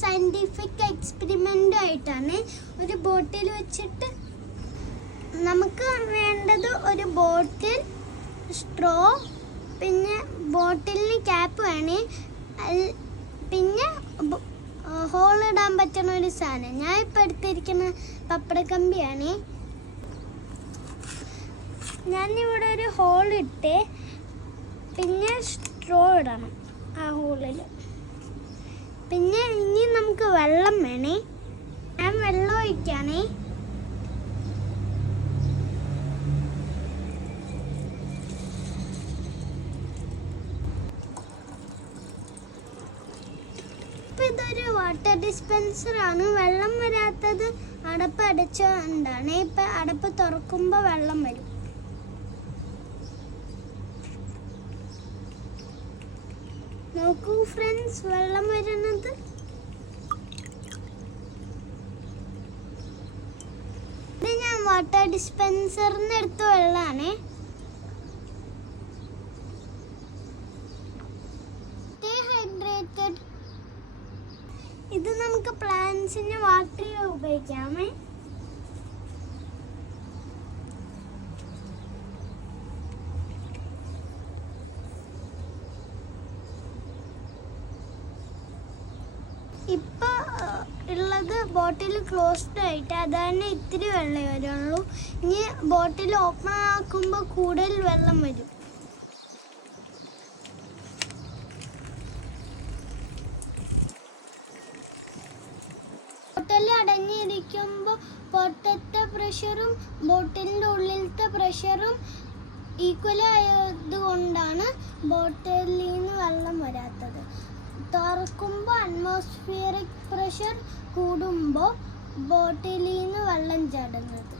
Scientific experiment ആയിട്ടാണ്. ഒരു ബോട്ടിൽ വെച്ചിട്ട് നമുക്ക് വേണ്ടത് ഒരു ബോട്ടിൽ, സ്ട്രോ, പിന്നെ ബോട്ടിലിന് ക്യാപ്പ് വേണേ, പിന്നെ ഹോൾ ഇടാൻ പറ്റുന്ന ഒരു സാധനം. ഞാൻ ഇപ്പോൾ എടുത്തിരിക്കുന്ന പപ്പടക്കമ്പിയാണ്. ഞാനിവിടെ ഒരു ഹോൾ ഇട്ട് പിന്നെ സ്ട്രോ ഇടണം ആ ഹോളിൽ. പിന്നെ ഇനി നമുക്ക് വെള്ളം വേണേ. ഞാൻ വെള്ളം ഒഴിക്കാനേ. ഇപ്പം ഇതൊരു വാട്ടർ ഡിസ്പെൻസറാണ്. വെള്ളം വരാത്തത് അടപ്പ് അടച്ചുകൊണ്ടാണ്. ഇപ്പം അടപ്പ് തുറക്കുമ്പോൾ വെള്ളം വരും. നോക്കൂ ഫ്രണ്ട്സ്, വെള്ളം വരുന്നത്. ഇത് ഞാൻ വാട്ടർ ഡിസ്പെൻസറിന് എടുത്ത വെള്ളമാണ്. ഹൈഡ്രേറ്റഡ്. ഇത് നമുക്ക് പ്ലാന്റ്സിന് വാട്ടർ ചെയ്യാൻ ഉപയോഗിക്കാമേ. ഇപ്പൊ ഉള്ളത് ബോട്ടിൽ ക്ലോസ്ഡ് ആയിട്ട്, അതാണ് ഇത്തിരി വെള്ളം വരുള്ളൂ. ഇനി ബോട്ടിൽ ഓപ്പൺ ആക്കുമ്പോൾ കൂടുതൽ വെള്ളം വരും. ബോട്ടിൽ അടഞ്ഞിരിക്കുമ്പോൾ പുറത്തെ പ്രഷറും ബോട്ടിലിൻ്റെ ഉള്ളിലത്തെ പ്രഷറും ഈക്വൽ ആയതുകൊണ്ടാണ് ബോട്ടിലിൽ നിന്ന് വെള്ളം വരാത്തത്. തുറക്കുമ്പോൾ അറ്റ്മോസ്ഫിയറിക് പ്രഷർ കൂടുമ്പോൾ ബോട്ടിലിൽ നിന്ന് വെള്ളം ചാടുന്നത്.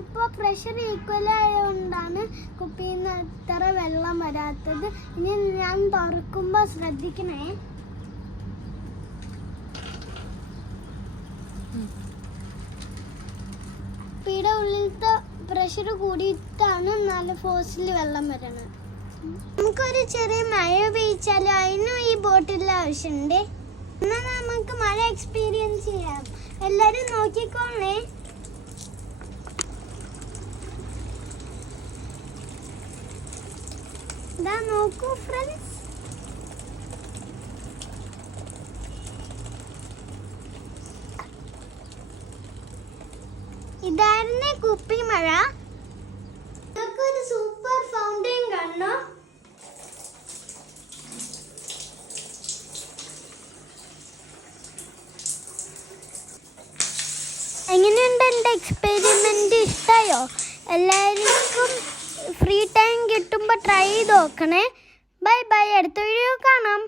ഇപ്പോൾ പ്രഷർ ഈക്വൽ ആയതുകൊണ്ടാണ് കുപ്പിയിൽ നിന്ന് അത്ര വെള്ളം വരാത്തത്. ഇനി ഞാൻ തുറക്കുമ്പോൾ ശ്രദ്ധിക്കണേ. കുപ്പിയുടെ ഉള്ളിലത്തെ പ്രഷർ കൂടിയിട്ടാണ് നല്ല ഫോഴ്സിൽ വെള്ളം വരുന്നത്. നമുക്കൊരു ചെറിയ മഴ പെയ്ച്ചാലും അതിനും ഈ ബോട്ടിൽ ആവശ്യമുണ്ട്. എന്നാൽ നമുക്ക് മഴ എക്സ്പീരിയൻസ് ചെയ്യാം. എല്ലാവരും നോക്കിക്കോളേ. ഇതാ നോക്കൂ ഫ്രണ്ട്സ്. ഇതായിരുന്നു കുപ്പി മഴ. ഇതൊക്കെ ഒരു സൂപ്പർ ഫൗണ്ടൈൻ കാണണോ? എങ്ങനെയുണ്ട് എൻ്റെ എക്സ്പെരിമെൻ്റ്? ഇഷ്ടമായോ? എല്ലാവർക്കും ഫ്രീ ടൈം കിട്ടുമ്പോൾ ട്രൈ ചെയ്ത് നോക്കണേ. Bye bye. അടുത്ത വീഡിയോ കാണാം.